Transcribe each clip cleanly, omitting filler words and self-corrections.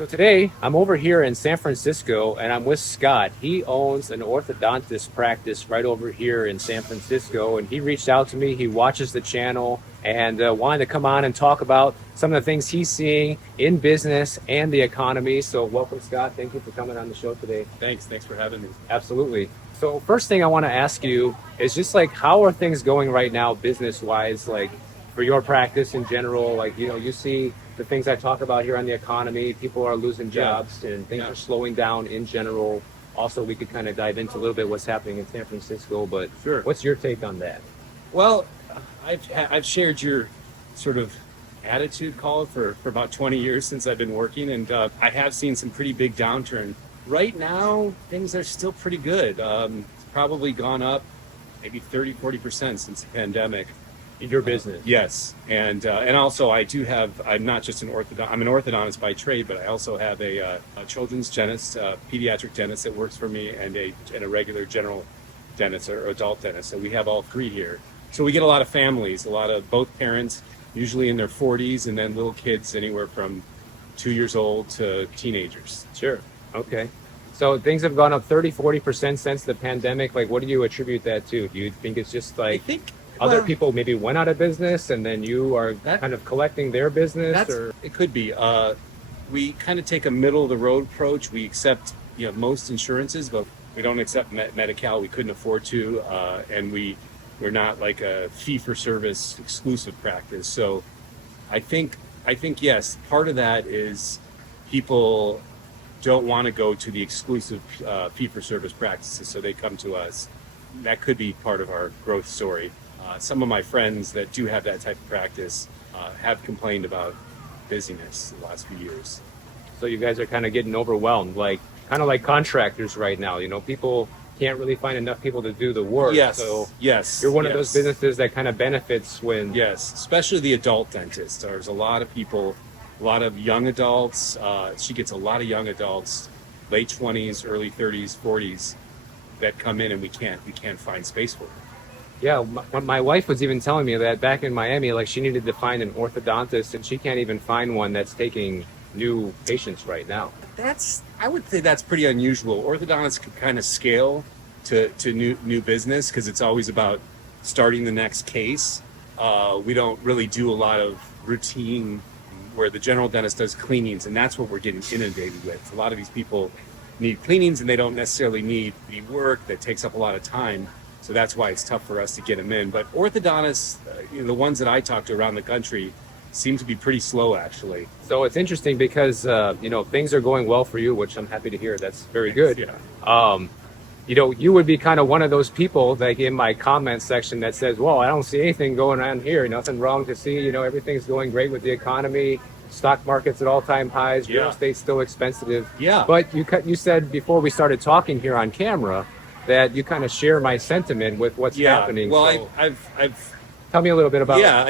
So today I'm over here in San Francisco and I'm with Scott. He owns an orthodontist practice right over here in San Francisco, and he reached out to me. He watches the channel and wanted to come on and talk about some of the things he's seeing in business and the economy. So welcome, Scott. Thank you for coming on the show today. Thanks for having me. Absolutely. So first thing I want to ask you is just like, how are things going right now business wise, like for your practice in general? Like, you see the things I talk about here on the economy, people are losing jobs and things are slowing down in general. Also, we could kind of dive into a little bit what's happening in San Francisco, but Sure. what's your take on that? Well, I've shared your sort of attitude, call it, for about 20 years since I've been working, and I have seen some pretty big downturn. Right now, things are still pretty good. It's probably gone up maybe 30-40% since the pandemic. In your business? Yes, and also I'm not just I'm an orthodontist by trade, but I also have a children's dentist, pediatric dentist that works for me, and a regular general dentist or adult dentist. So we have all three here. So we get a lot of families, a lot of both parents, usually in their 40s, and then little kids anywhere from 2 years old to teenagers. Sure. Okay. So things have gone up 30-40% since the pandemic. Like, what do you attribute that to? Do you think it's just I like think other people maybe went out of business and then you are kind of collecting their business? Or it could be. We kind of take a middle of the road approach. We accept most insurances, but we don't accept Medi-Cal. We couldn't afford to, and we're not like a fee for service exclusive practice. So I think yes, part of that is people don't want to go to the exclusive fee for service practices, so they come to us. That could be part of our growth story. Some of my friends that do have that type of practice have complained about busyness the last few years. so you guys are kind of getting overwhelmed, like kind of like contractors right now. People can't really find enough people to do the work. Yes, So yes. you're one of those businesses that kind of benefits when. Yes, especially the adult dentist. There's a lot of people, a lot of young adults. She gets a lot of young adults, late 20s, early 30s, 40s, that come in and we can't find space for them. Yeah, my wife was even telling me that back in Miami, like she needed to find an orthodontist and she can't even find one that's taking new patients right now. I would say that's pretty unusual. Orthodontists can kind of scale to new business because it's always about starting the next case. We don't really do a lot of routine where the general dentist does cleanings, and that's what we're getting inundated with. A lot of these people need cleanings and they don't necessarily need the work that takes up a lot of time. So that's why it's tough for us to get them in. But orthodontists, the ones that I talk to around the country, seem to be pretty slow, actually. So it's interesting because things are going well for you, which I'm happy to hear. That's very good. Yeah. You would be kind of one of those people, like in my comment section, that says, "Well, I don't see anything going on here. Nothing wrong to see. Everything's going great with the economy. Stock market's at all-time highs. Real estate's still expensive." Yeah. But you said before we started talking here on camera that you kind of share my sentiment with what's happening. Well, so I've tell me a little bit about that.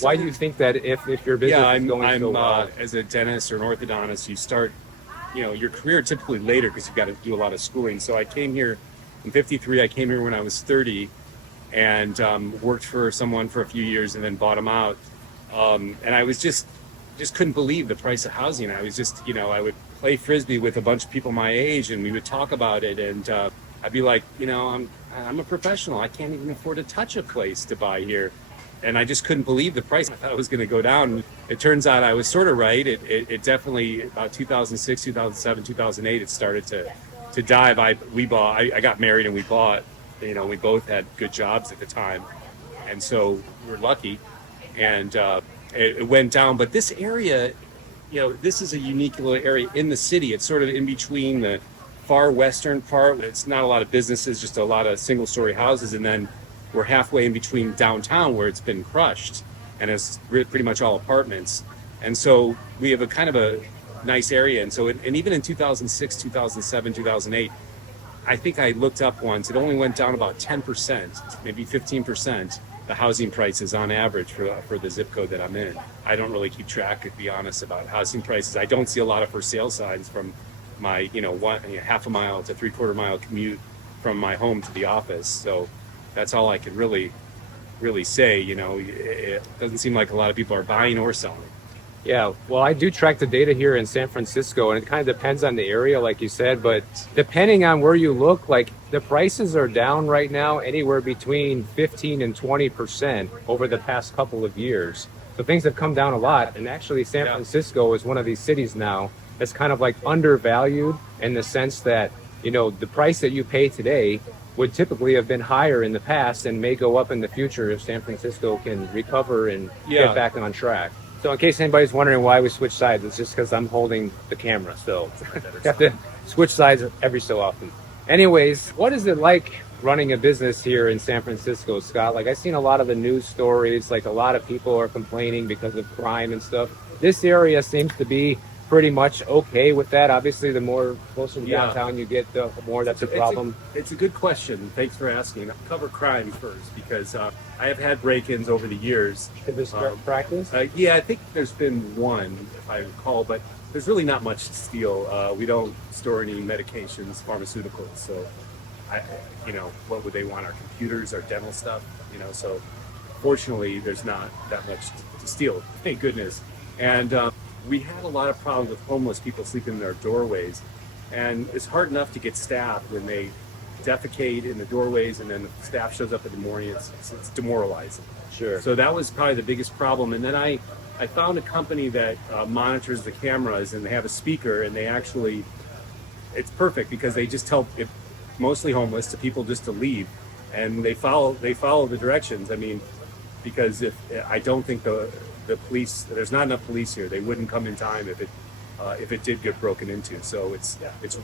Why do you think that if your business is going so well? As a dentist or an orthodontist, you start, your career typically later because you've got to do a lot of schooling. So I came here in '53. I came here when I was 30, and worked for someone for a few years, and then bought them out. And I was just couldn't believe the price of housing. I was just, I would play frisbee with a bunch of people my age, and we would talk about it, and I'd be like, I'm a professional. I can't even afford to touch a place to buy here. And I just couldn't believe the price. I thought it was going to go down. It turns out I was sort of right. It definitely, about 2006, 2007, 2008, it started to dive. I got married and we bought. We both had good jobs at the time. And so we were lucky. And it went down. But this area, this is a unique little area in the city. It's sort of in between the far western part. It's not a lot of businesses, just a lot of single-story houses, and then we're halfway in between downtown where it's been crushed and it's pretty much all apartments. And so we have a kind of a nice area. And so, and even in 2006, 2007, 2008, I think I looked up once, it only went down about 10%, maybe 15%, the housing prices on average for the zip code that I'm in. I don't really keep track, to be honest, about housing prices. I don't see a lot of for sale signs from my half a mile to 3/4 mile commute from my home to the office. So that's all I can really say. It doesn't seem like a lot of people are buying or selling. Yeah, well, I do track the data here in San Francisco, and it kind of depends on the area, like you said. But depending on where you look, like the prices are down right now anywhere between 15 and 20% over the past couple of years. So things have come down a lot. And actually, San Yeah. Francisco is one of these cities now that's kind of like undervalued in the sense that, the price that you pay today would typically have been higher in the past and may go up in the future if San Francisco can recover and get Yeah. back on track. So in case anybody's wondering why we switch sides, it's just because I'm holding the camera. So you have to switch sides every so often. Anyways, what is it like running a business here in San Francisco, Scott? Like I've seen a lot of the news stories, like a lot of people are complaining because of crime and stuff. This area seems to be pretty much okay with that. Obviously, the more closer to Yeah. downtown you get, the more that's a problem. It's a good question. Thanks for asking. I'll cover crime first because I have had break-ins over the years. Should this practice? Yeah, I think there's been one, if I recall, but there's really not much to steal. We don't store any medications, pharmaceuticals, so what would they want? Our computers, our dental stuff, So fortunately, there's not that much to steal. Thank goodness. And we had a lot of problems with homeless people sleeping in their doorways, and it's hard enough to get staff when they defecate in the doorways, and then the staff shows up in the morning. It's demoralizing. Sure. So that was probably the biggest problem. And then I found a company that monitors the cameras, and they have a speaker, and it's perfect because they just tell mostly homeless to people just to leave, and they follow the directions. I mean, because I don't think the police, there's not enough police here. They wouldn't come in time if it did get broken into. So it's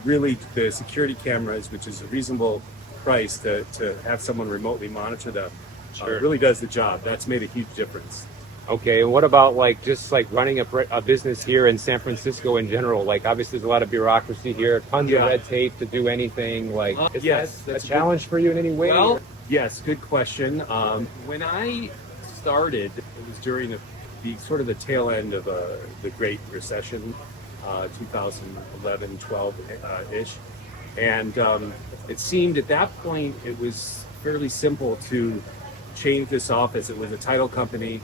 really the security cameras, which is a reasonable price to have someone remotely monitor them. Sure. Really does the job. That's made a huge difference. Okay, and what about just running a business here in San Francisco in general? Like obviously there's a lot of bureaucracy here, tons of red tape to do anything. Like is yes, that a challenge for you in any way? Well, yes, good question. When I started, it was during the sort of the tail end of the Great Recession, 2011, 12 ish, and it seemed at that point it was fairly simple to change this office. It was a title company,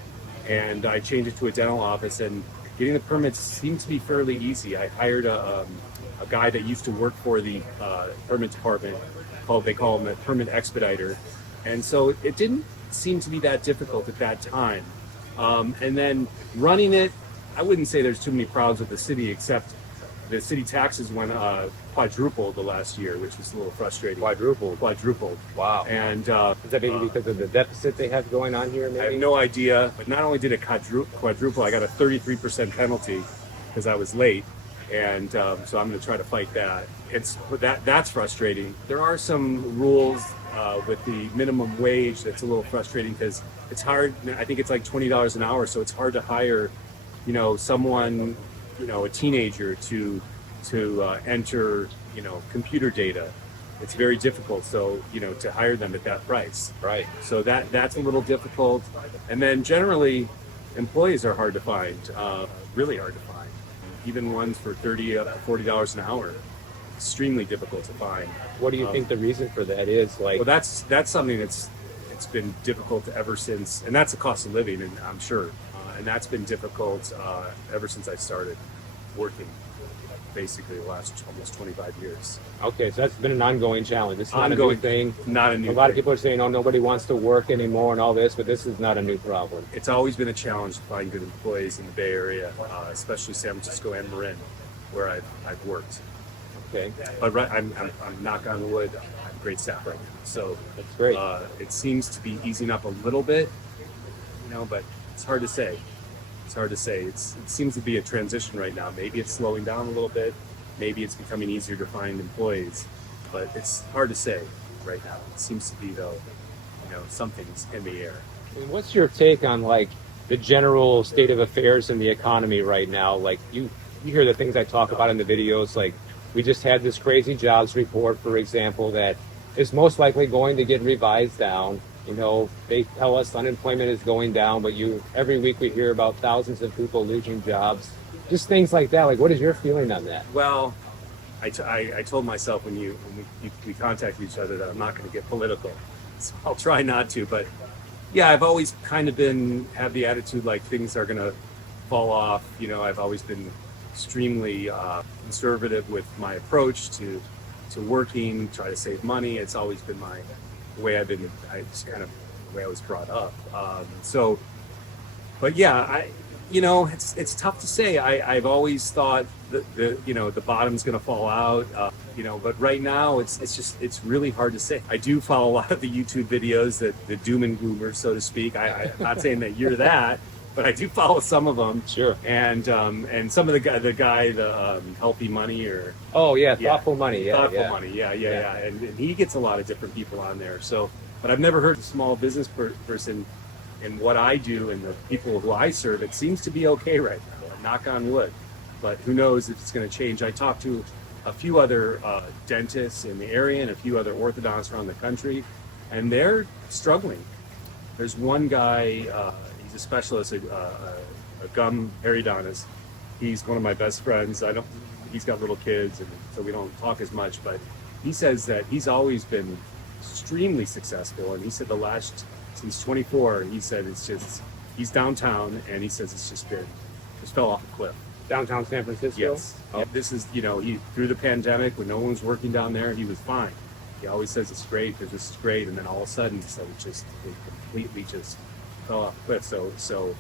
and I changed it to a dental office, and getting the permits seemed to be fairly easy. I hired a guy that used to work for the permit department, they call him a permit expediter, and so it didn't seem to be that difficult at that time. And then running it, I wouldn't say there's too many problems with the city, except the city taxes went quadrupled the last year, which is a little frustrating. Quadrupled. Wow. And Is that maybe because of the deficit they have going on here? Maybe? I have no idea, but not only did it quadruple, I got a 33% penalty because I was late, and so I'm going to try to fight that. That's frustrating. There are some rules with the minimum wage that's a little frustrating because it's hard. I think it's like $20 an hour, so it's hard to hire, someone, a teenager to enter, computer data. It's very difficult. So, to hire them at that price. Right. So that's a little difficult. And then generally, employees are hard to find, really hard to find. Even ones for $30, $40 an hour, extremely difficult to find. What do you think the reason for that is? Well, that's something it's been difficult ever since, and that's the cost of living, and I'm sure, and that's been difficult ever since I started working. Basically, the last almost 25 years. Okay, so that's been an ongoing challenge. It's not Ongoing a new thing. Not a new. A lot of thing. people are saying, "Oh, nobody wants to work anymore," and all this, but this is not a new problem. It's always been a challenge to find good employees in the Bay Area, especially San Francisco and Marin, where I've worked. Okay, But I'm knock on wood, I have great staff right now. So that's great. it seems to be easing up a little bit, but it's hard to say. It's hard to say. It seems to be a transition right now. Maybe it's slowing down a little bit. Maybe it's becoming easier to find employees, but it's hard to say right now. It seems to be though, something's in the air. And what's your take on the general state of affairs in the economy right now? Like you hear the things I talk about in the videos. Like we just had this crazy jobs report, for example, that is most likely going to get revised down. They tell us unemployment is going down, but every week we hear about thousands of people losing jobs. Just things like that. Like, what is your feeling on that? Well, I told myself when we contacted each other that I'm not going to get political, so I'll try not to. But yeah, I've always kind of have the attitude like things are going to fall off. You know, I've always been extremely conservative with my approach to working, try to save money. It's always been the way I just kind of the way I was brought up. So, but yeah, it's tough to say. I've always thought that the bottom's going to fall out. But right now it's really hard to say. I do follow a lot of the YouTube videos that the doom and gloomers, so to speak. I'm not saying that you're that, but I do follow some of them. Sure. And some of the Healthy Money or Oh yeah, thoughtful money. Yeah, Thoughtful yeah. Money. Yeah. And he gets a lot of different people on there. So, but I've never heard a small business person in what I do and the people who I serve. It seems to be okay right now. Knock on wood. But who knows if it's going to change? I talked to a few other dentists in the area and a few other orthodontists around the country, and they're struggling. There's one guy, he's a specialist, a gum periodontist. He's one of my best friends. He's got little kids, and so we don't talk as much, but he says that he's always been extremely successful, and he said since 24, he said he's downtown, and he says it's just fell off a cliff. Downtown San Francisco. Yes. Oh. This is, he through the pandemic when no one was working down there, he was fine. He always says it's great because this is great, and then all of a sudden, he said it completely just fell off a cliff. So it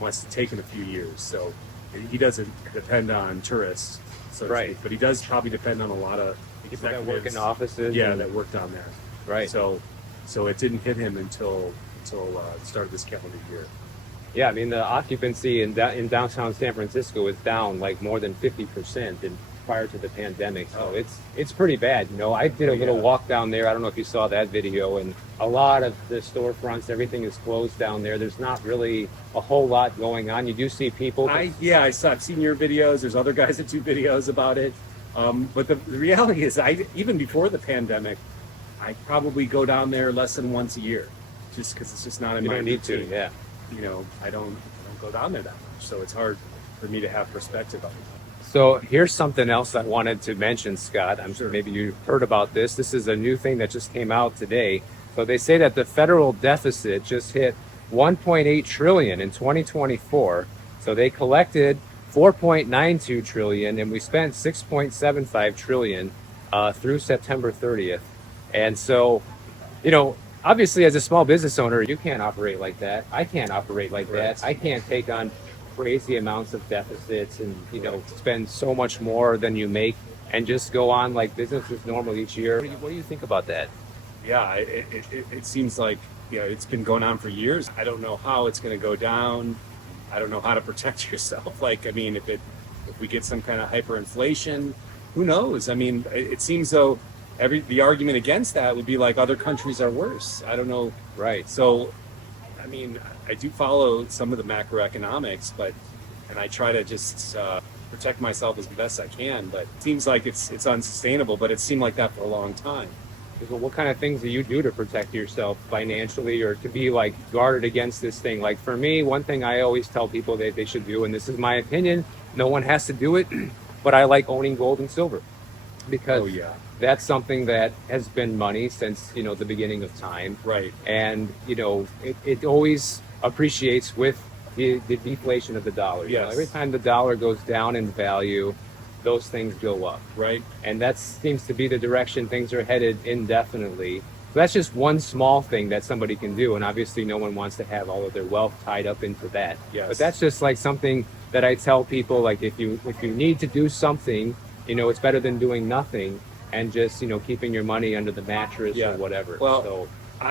must have taken a few years. So he doesn't depend on tourists, so to Right. speak, but he does probably depend on a lot of People that work in executives, offices. yeah, and- that work down there. Right. So it didn't hit him until the start of this calendar year. Yeah, I mean the occupancy in downtown San Francisco is down like more than 50% prior to the pandemic. So it's pretty bad. I did a little walk down there. I don't know if you saw that video, and a lot of the storefronts, everything is closed down there. There's not really a whole lot going on. You do see people. I've seen your videos. There's other guys that do videos about it. But the reality is, even before the pandemic, I probably go down there less than once a year, just because it's just not in You my don't need to. routine. Yeah. I don't go down there that much, so it's hard for me to have perspective on it. So here's something else I wanted to mention, Scott. I'm sure Sure. maybe you heard about this. This is a new thing that just came out today. So they say that the federal deficit just hit 1.8 trillion in 2024. So they collected 4.92 trillion, and we spent 6.75 trillion through September 30th. And so, obviously, as a small business owner, you can't operate like that. I can't operate like that. Correct. I can't take on crazy amounts of deficits and spend so much more than you make and just go on like business as normal each year. What do you think about that? Yeah, it seems like it's been going on for years. I don't know how it's going to go down. I don't know how to protect yourself. If we get some kind of hyperinflation, who knows? It seems though the argument against that would be like other countries are worse. I don't know. Right. So, I do follow some of the macroeconomics, and I try to just protect myself as best I can. But it seems like it's unsustainable. But it seemed like that for a long time. So what kind of things do you do to protect yourself financially or to be like guarded against this thing? Like for me, one thing I always tell people that they should do, and this is my opinion, no one has to do it, but I like owning gold and silver because Oh yeah. that's something that has been money since, the beginning of time. Right. And, it always appreciates with the deflation of the dollar. Yes. Every time the dollar goes down in value, those things go up. Right. And that seems to be the direction things are headed indefinitely. So that's just one small thing that somebody can do. And obviously no one wants to have all of their wealth tied up into that. Yes. But that's just like something that I tell people, like if you need to do something, it's better than doing nothing and just, keeping your money under the mattress or whatever. Well, So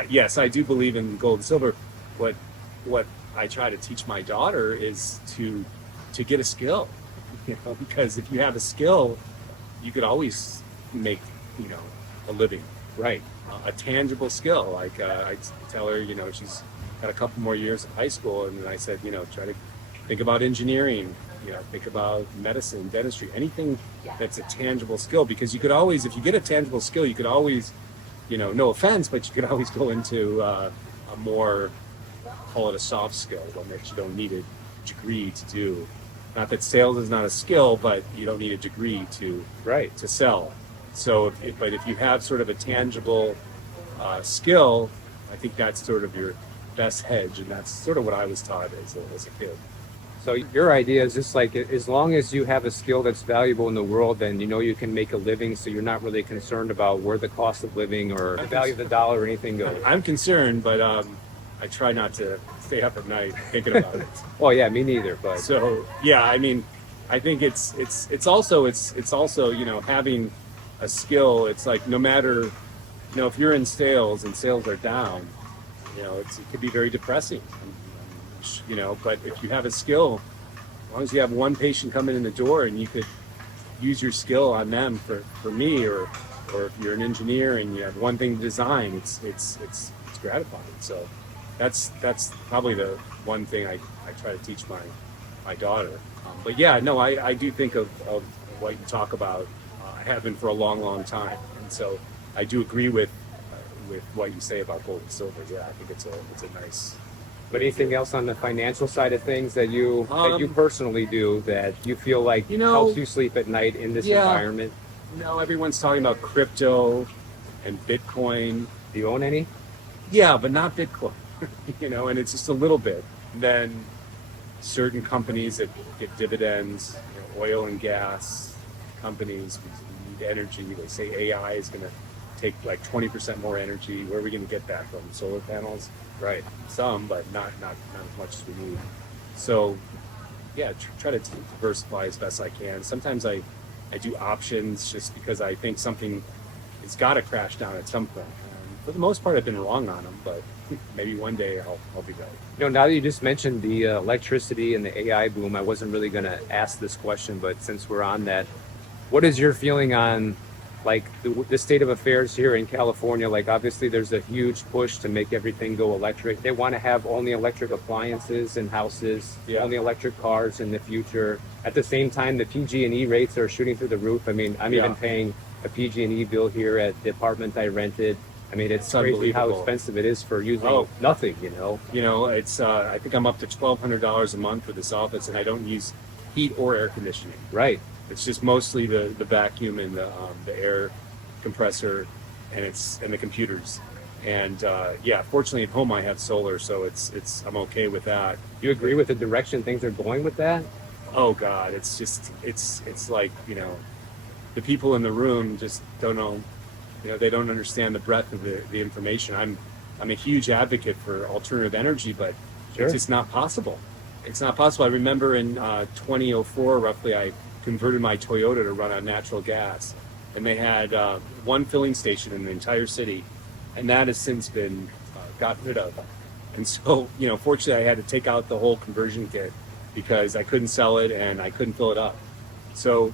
yes, I do believe in gold and silver. What I try to teach my daughter is to get a skill, because if you have a skill, you could always make, a living, right. a tangible skill. Like I tell her, she's got a couple more years of high school, and I said, try to think about engineering, think about medicine, dentistry, anything that's a tangible skill, because you could always, if you get a tangible skill, you could always, no offense, but you could always go into a more, call it a soft skill, one that you don't need a degree to do. Not that sales is not a skill, but you don't need a degree to Right. sell. So, but if you have sort of a tangible skill, I think that's sort of your best hedge, and that's sort of what I was taught as a kid. So your idea is just like as long as you have a skill that's valuable in the world, then you know you can make a living. So you're not really concerned about where the cost of living or the value of the dollar or anything goes. I'm concerned, but I try not to stay up at night thinking about it. Well, yeah, me neither. But So yeah, I mean, I think it's also having a skill. It's like no matter if you're in sales and sales are down, it could be very depressing. But if you have a skill, as long as you have one patient coming in the door and you could use your skill on them for me, or if you're an engineer and you have one thing to design, it's gratifying. So that's probably the one thing I try to teach my daughter. But yeah, no, I do think of what you talk about. I have been for a long time, and so I do agree with what you say about gold and silver. Yeah, I think it's a nice. But anything else on the financial side of things that you personally do that you feel like helps you sleep at night in this environment? Everyone's talking about crypto and Bitcoin. Do you own any? Yeah, but not Bitcoin. And it's just a little bit. Then certain companies that get dividends, oil and gas companies, we need energy. They say AI is going to take like 20% more energy. Where are we going to get that from? Solar panels? Right. Some, but not as much as we need. So, yeah, try to diversify as best I can. Sometimes I do options just because I think something has got to crash down at some point. For the most part, I've been wrong on them, but maybe one day I'll be right. Now that you just mentioned the electricity and the AI boom, I wasn't really going to ask this question, but since we're on that, what is your feeling on like the state of affairs here in California? Like obviously there's a huge push to make everything go electric. They want to have only electric appliances in houses, only electric cars in the future. At the same time, the PG&E rates are shooting through the roof. I mean, I'm even paying a PG&E bill here at the apartment I rented. I mean, it's crazy how expensive it is for using nothing, It's I think I'm up to $1,200 a month for this office, and I don't use heat or air conditioning. Right. It's just mostly the vacuum and the air compressor, and the computers. And fortunately at home I have solar, so I'm okay with that. Do you agree with the direction things are going with that? Oh God, it's like the people in the room just don't know. They don't understand the breadth of the information. I'm a huge advocate for alternative energy, but it's just not possible. It's not possible. I remember in 2004, roughly, I converted my Toyota to run on natural gas, and they had one filling station in the entire city, and that has since been gotten rid of. And so, fortunately, I had to take out the whole conversion kit because I couldn't sell it and I couldn't fill it up. So,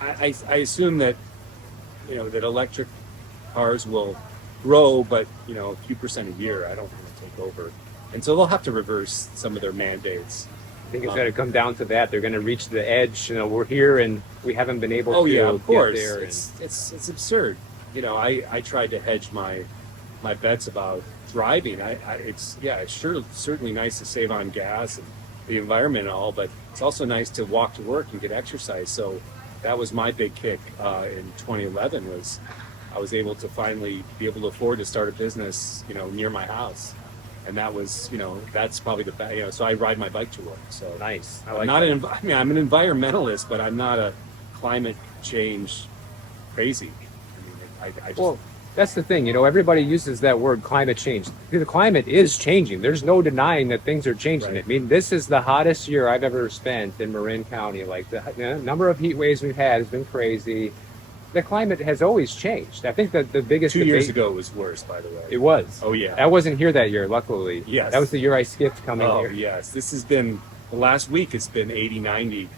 I assume that that electric cars will grow, but a few percent a year. I don't want to take over, and so they'll have to reverse some of their mandates. I think it's going to come down to that. They're going to reach the edge. We're here and we haven't been able to of course. get there. It's absurd. I tried to hedge my bets about driving. It's certainly nice to save on gas and the environment and all, but it's also nice to walk to work and get exercise. So that was my big kick in 2011 was I was able to finally be able to afford to start a business, near my house. And that was, that's probably the best, so I ride my bike to work. So nice. I'm an environmentalist, but I'm not a climate change crazy. I just, that's the thing, everybody uses that word climate change. The climate is changing. There's no denying that things are changing. Right. I mean, this is the hottest year I've ever spent in Marin County. Like the number of heat waves we've had has been crazy. The climate has always changed. I think that the biggest 2 years ago it was worse, by the way. It was. Oh yeah. I wasn't here that year, luckily. Yes. That was the year I skipped coming here. Oh yes. This has been the last week. It's been 80, 90,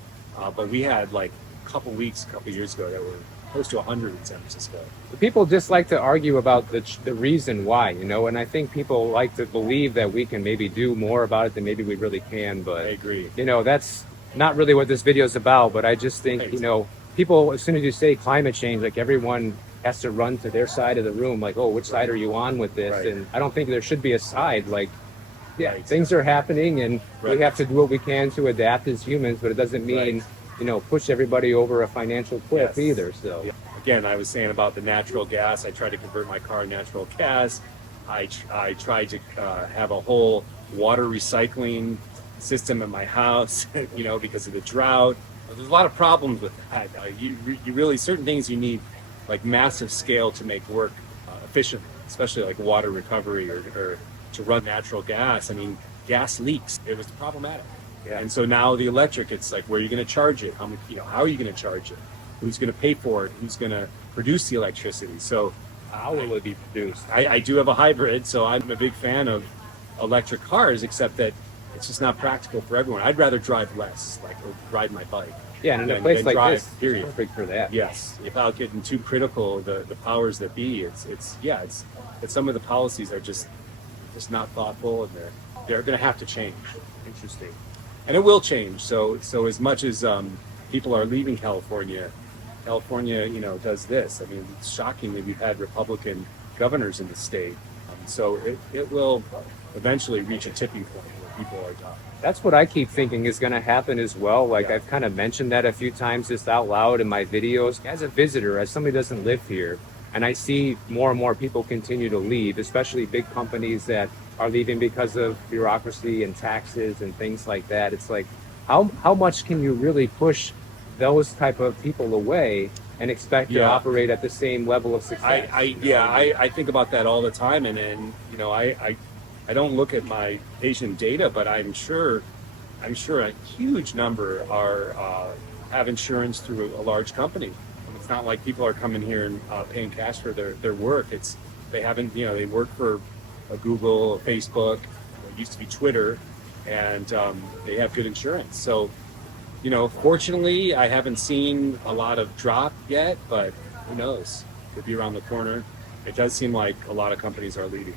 but we had like a couple years ago that were close to 100 in San Francisco. People just like to argue about the reason why, and I think people like to believe that we can maybe do more about it than maybe we really can. But I agree. That's not really what this video is about. But I just think people, as soon as you say climate change, like everyone has to run to their side of the room, like, oh, which side are you on with this? Right. And I don't think there should be a side. Like, things are happening, and we have to do what we can to adapt as humans. But it doesn't mean push everybody over a financial cliff either. So again, I was saying about the natural gas. I tried to convert my car to natural gas. I tried to have a whole water recycling system in my house, because of the drought. There's a lot of problems with that. You really, certain things you need like massive scale to make work efficiently, especially like water recovery or to run natural gas. I mean, gas leaks. It was problematic. Yeah. And so now the electric, it's like, where are you going to charge it? How are you going to charge it? Who's going to pay for it? Who's going to produce the electricity? So How will it be produced? I do have a hybrid, so I'm a big fan of electric cars, except that it's just not practical for everyone. I'd rather drive less, or ride my bike. Yeah, and in a than- place than like drive, this, period. it's perfect for that. Yes, without getting too critical, the powers that be, it's some of the policies are just not thoughtful, and they're going to have to change. Interesting. And it will change. So as much as people are leaving California, does this. I mean, shockingly, we've had Republican governors in the state. So it will eventually reach a tipping point where people are done. That's what I keep thinking is going to happen as well. Like Yeah. I've kind of mentioned that a few times just out loud in my videos. As a visitor, as somebody who doesn't live here, and I see more and more people continue to leave, especially big companies that are leaving because of bureaucracy and taxes and things like that. It's like, how much can you really push those type of people away and expect to Yeah. operate at the same level of success? I think about that all the time, and I don't look at my patient data, but I'm sure a huge number are have insurance through a large company. It's not like people are coming here and paying cash for their work. They work for a Google, a Facebook, it used to be Twitter, and they have good insurance. So, fortunately, I haven't seen a lot of drop yet, but who knows? Could be around the corner. It does seem like a lot of companies are leaving.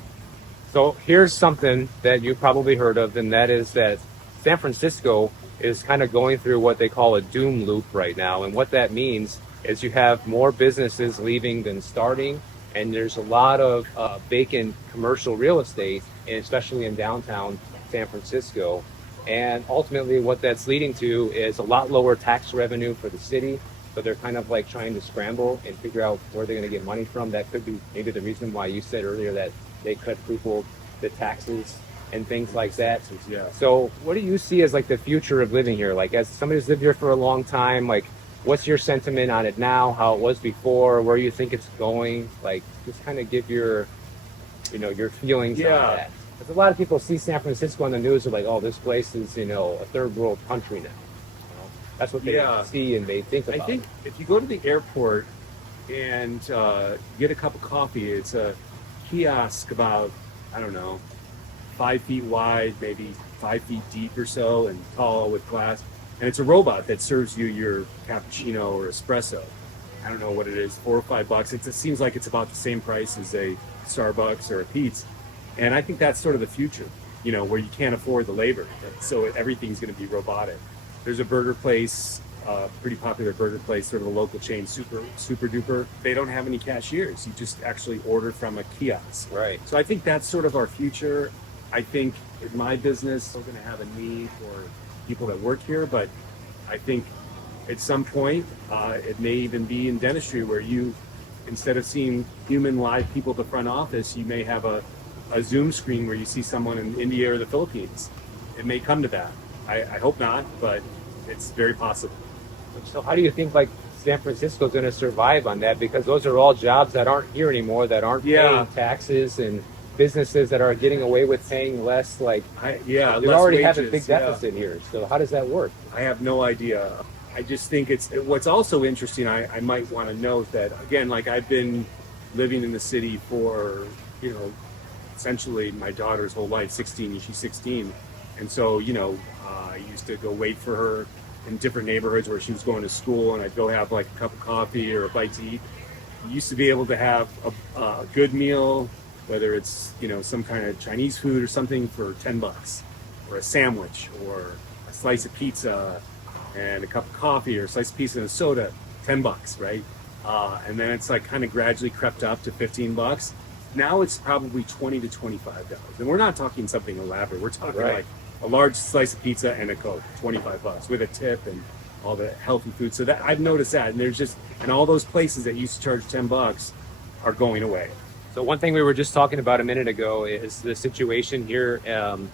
So here's something that you probably heard of, and that is that San Francisco is kind of going through what they call a doom loop right now. And what that means is you have more businesses leaving than starting, and there's a lot of vacant commercial real estate, and especially in downtown San Francisco. And ultimately what that's leading to is a lot lower tax revenue for the city. So they're kind of like trying to scramble and figure out where they're going to get money from. That could be maybe the reason why you said earlier that they cut people the taxes and things like that. Yeah. So what do you see as like the future of living here? Like as somebody who's lived here for a long time, like what's your sentiment on it now, how it was before, where you think it's going? Like just kind of give your feelings on Yeah. that. Because a lot of people see San Francisco on the news, are like, oh, this place is, a third world country now. That's what they Yeah. see and they think about. I think if you go to the airport and get a cup of coffee, it's a kiosk about, I don't know, 5 feet wide, maybe 5 feet deep or so, and tall with glass. And it's a robot that serves you your cappuccino or espresso. I don't know what it is, $4 or $5. It seems like it's about the same price as a Starbucks or a Pete's. And I think that's sort of the future, where you can't afford the labor. So everything's going to be robotic. There's a burger place, pretty popular burger place, sort of a local chain, super duper. They don't have any cashiers. You just actually order from a kiosk. Right. So I think that's sort of our future. I think in my business, we're going to have a need for people that work here, but I think at some point, it may even be in dentistry where you, instead of seeing human live people at the front office, you may have a Zoom screen where you see someone in India or the Philippines. It may come to that. I hope not, but it's very possible. So how do you think like San Francisco's going to survive on that? Because those are all jobs that aren't here anymore, that aren't paying taxes, and businesses that are getting away with paying less. Like, they already have a big deficit here. So how does that work? I have no idea. I just think what's also interesting. I might want to note that again, like I've been living in the city for essentially my daughter's whole life. She's 16, and so I used to go wait for her in different neighborhoods where she was going to school, and I'd go have like a cup of coffee or a bite to eat. You used to be able to have a good meal, whether it's some kind of Chinese food or something, for $10, or a sandwich, or a slice of pizza and a cup of coffee, or a slice of pizza and a soda, $10, right? And then it's like kind of gradually crept up to $15. Now it's probably $20 to $25, and we're not talking something elaborate. We're talking like a large slice of pizza and a Coke, $25 with a tip and all the healthy food. So that I've noticed that, and all those places that used to charge $10 are going away. So one thing we were just talking about a minute ago is the situation here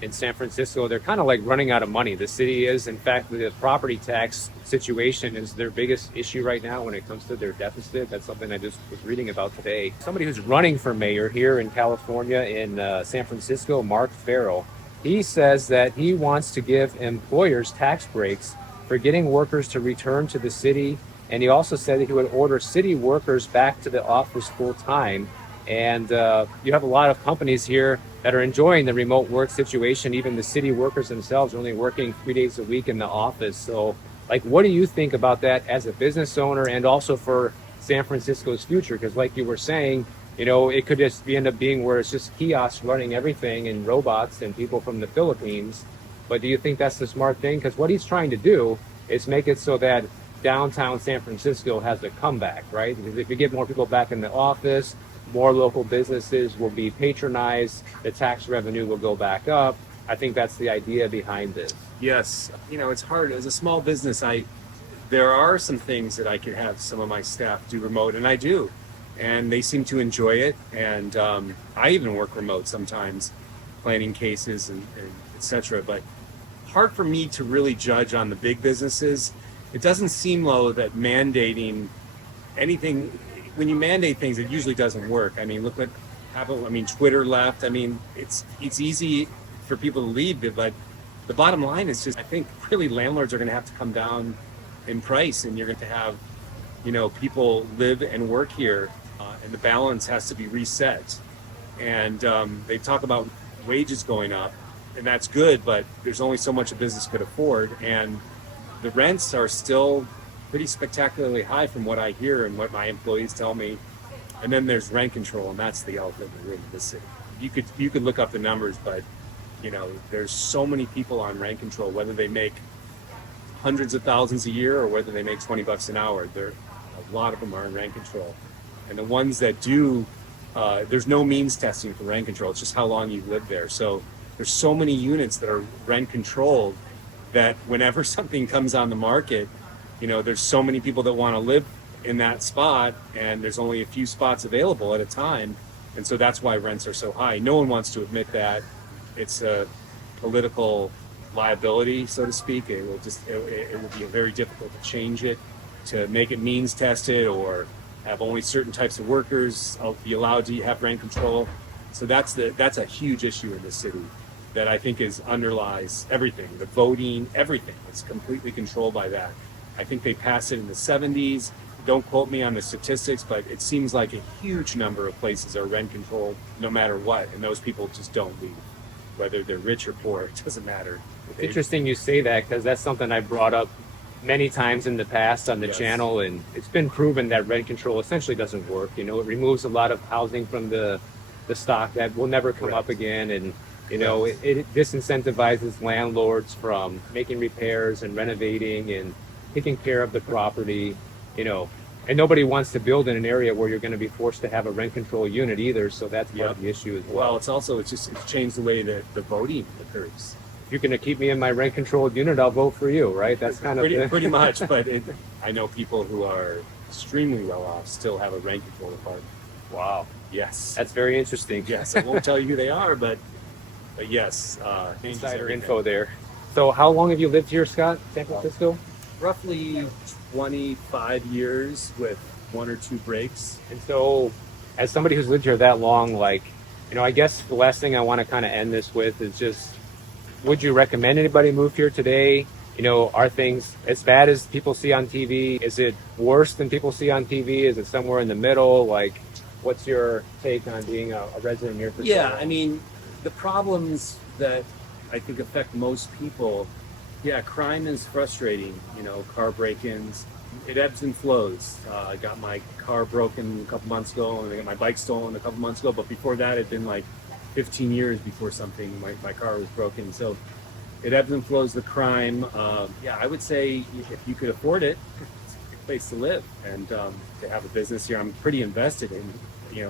in San Francisco. They're kind of like running out of money. The city is, in fact, the property tax situation is their biggest issue right now when it comes to their deficit. That's something I just was reading about today. Somebody who's running for mayor here in California, in San Francisco, Mark Farrell, he says that he wants to give employers tax breaks for getting workers to return to the city. And he also said that he would order city workers back to the office full time. And you have a lot of companies here that are enjoying the remote work situation. Even the city workers themselves are only working 3 days a week in the office. So, like, what do you think about that as a business owner and also for San Francisco's future? Because, like you were saying, it could just end up being where it's just kiosks running everything and robots and people from the Philippines. But do you think that's the smart thing? Because what he's trying to do is make it so that downtown San Francisco has a comeback, right? Because if you get more people back in the office, more local businesses will be patronized, the tax revenue will go back up. I think that's the idea behind this. Yes, it's hard as a small business. There are some things that I could have some of my staff do remote, and I do, and they seem to enjoy it. And I even work remote sometimes, planning cases and etc. But hard for me to really judge on the big businesses. It doesn't seem though that mandating anything. When you mandate things, it usually doesn't work. I mean, look what happened. I mean, Twitter left. I mean, it's easy for people to leave, but the bottom line is just, I think really landlords are going to have to come down in price, and you're going to have, people live and work here, and the balance has to be reset. And they talk about wages going up, and that's good, but there's only so much a business could afford, and the rents are still pretty spectacularly high from what I hear and what my employees tell me. And then there's rent control, and that's the elephant in the room in this city. You could look up the numbers, but there's so many people on rent control, whether they make hundreds of thousands a year or whether they make $20 an hour. A lot of them are in rent control, and the ones that do, there's no means testing for rent control. It's just how long you live there. So there's so many units that are rent controlled that whenever something comes on the market, there's so many people that want to live in that spot, and there's only a few spots available at a time. And so that's why rents are so high. No one wants to admit that. It's a political liability, so to speak. It will be very difficult to change it, to make it means tested or have only certain types of workers be allowed to have rent control. So that's a huge issue in the city that I think underlies everything, the voting, everything. It's completely controlled by that. I think they passed it in the 70s. Don't quote me on the statistics, but it seems like a huge number of places are rent controlled no matter what, and those people just don't leave. Whether they're rich or poor, it doesn't matter. It's interesting you say that, because that's something I brought up many times in the past on the Yes. channel, and it's been proven that rent control essentially doesn't work. It removes a lot of housing from the stock that will never come up again, and it disincentivizes landlords from making repairs and renovating and taking care of the property, and nobody wants to build in an area where you're going to be forced to have a rent control unit either. So that's part of the issue as well. Well, it's changed the way that the voting occurs. If you're going to keep me in my rent controlled unit, I'll vote for you, right? That's kind of pretty much. But I know people who are extremely well off still have a rent control apartment. Wow. Yes. That's very interesting. Yes. I won't tell you who they are, but yes. Insider info there. So how long have you lived here, Scott, San Francisco? Roughly 25 years with 1 or 2 breaks. And so, as somebody who's lived here that long, I guess the last thing I want to kind of end this with is just, would you recommend anybody move here today? Are things as bad as people see on TV? Is it worse than people see on TV? Is it somewhere in the middle? What's your take on being a resident here for so long? I mean, the problems that I think affect most people, crime is frustrating, car break-ins. It ebbs and flows. I got my car broken a couple months ago, and I got my bike stolen a couple months ago, but before that, it'd been like 15 years before my car was broken. So it ebbs and flows, the crime. I would say if you could afford it, it's a good place to live and to have a business here. I'm pretty invested in,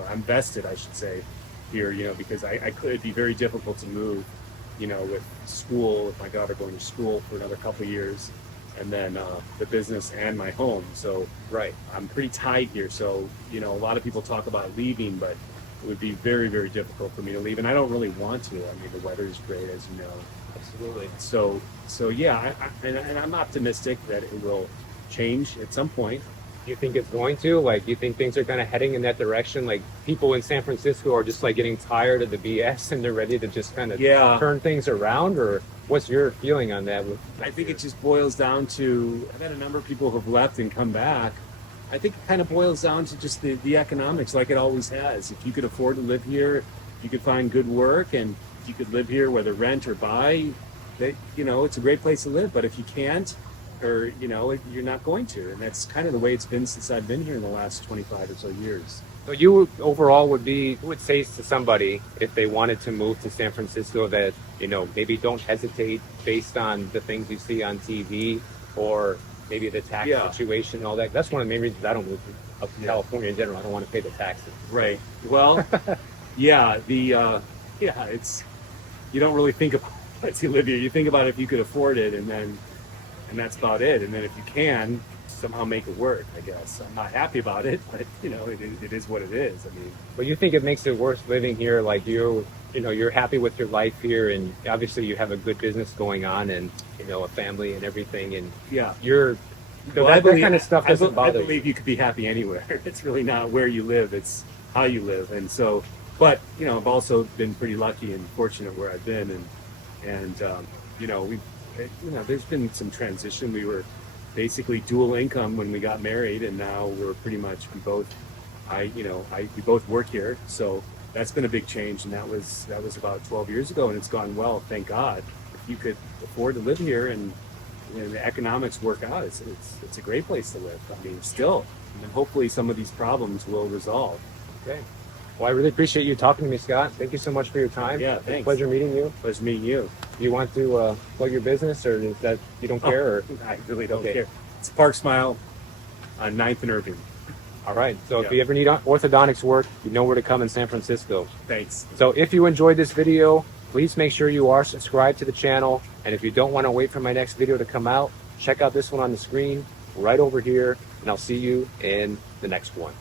I'm vested, I should say, here, because it'd be very difficult to move, with school, with my daughter going to school for another couple of years, and then the business and my home. So, I'm pretty tied here. So, a lot of people talk about leaving, but it would be very, very difficult for me to leave. And I don't really want to. I mean, the weather is great, as you know. Absolutely. So yeah, and I'm optimistic that it will change at some point. You think it's going to? Like, you think things are kind of heading in that direction? Like, people in San Francisco are just like getting tired of the BS and they're ready to just kind of Yeah. turn things around? Or what's your feeling on that? I think it just boils down to, I've had a number of people who have left and come back. I think it kind of boils down to just the economics, like it always has. If you could afford to live here, you could find good work, and you could live here, whether rent or buy. That, you know, it's a great place to live. But if you can't, or you know, you're not going to, and that's kind of the way it's been since I've been here in the last 25 or so years. So you overall would say to somebody if they wanted to move to San Francisco that, you know, maybe don't hesitate based on the things you see on TV or maybe the tax Yeah. situation and all that. That's one of the main reasons I don't move up to California in general. I don't want to pay the taxes. Right. Well, yeah. Yeah. It's, you don't really think about it as you live here. You think about if you could afford it, and that's about it. And then if you can somehow make it work, I guess. I'm not happy about it, but you know, it is what it is. I mean, But you think it makes it worse living here? Like you're happy with your life here, and obviously you have a good business going on, and you know a family and everything, and yeah. you're so Well, that kind of stuff I doesn't bother you. believe you could be happy anywhere. It's really not where you live; it's how you live. And so, but you know, I've also been pretty lucky and fortunate where I've been, and you know, there's been some transition. We were basically dual income when we got married, and now we're pretty much we both work here. So that's been a big change, and that was about 12 years ago, and it's gone well, thank God. If you could afford to live here and the economics work out, it's a great place to live. I mean, still, and hopefully some of these problems will resolve. Okay. Well, I really appreciate you talking to me, Scott. Thank you so much for your time. Yeah, It's a thanks. pleasure meeting you. Pleasure meeting you. Do you want to plug your business, or is that you don't care? Or I really don't Okay. care. It's Park Smile on 9th and Irving. all right. So if Yeah. you ever need orthodontics work, you know where to come in San Francisco. Thanks. So if you enjoyed this video, please make sure you are subscribed to the channel. And if you don't want to wait for my next video to come out, check out this one on the screen right over here, and I'll see you in the next one.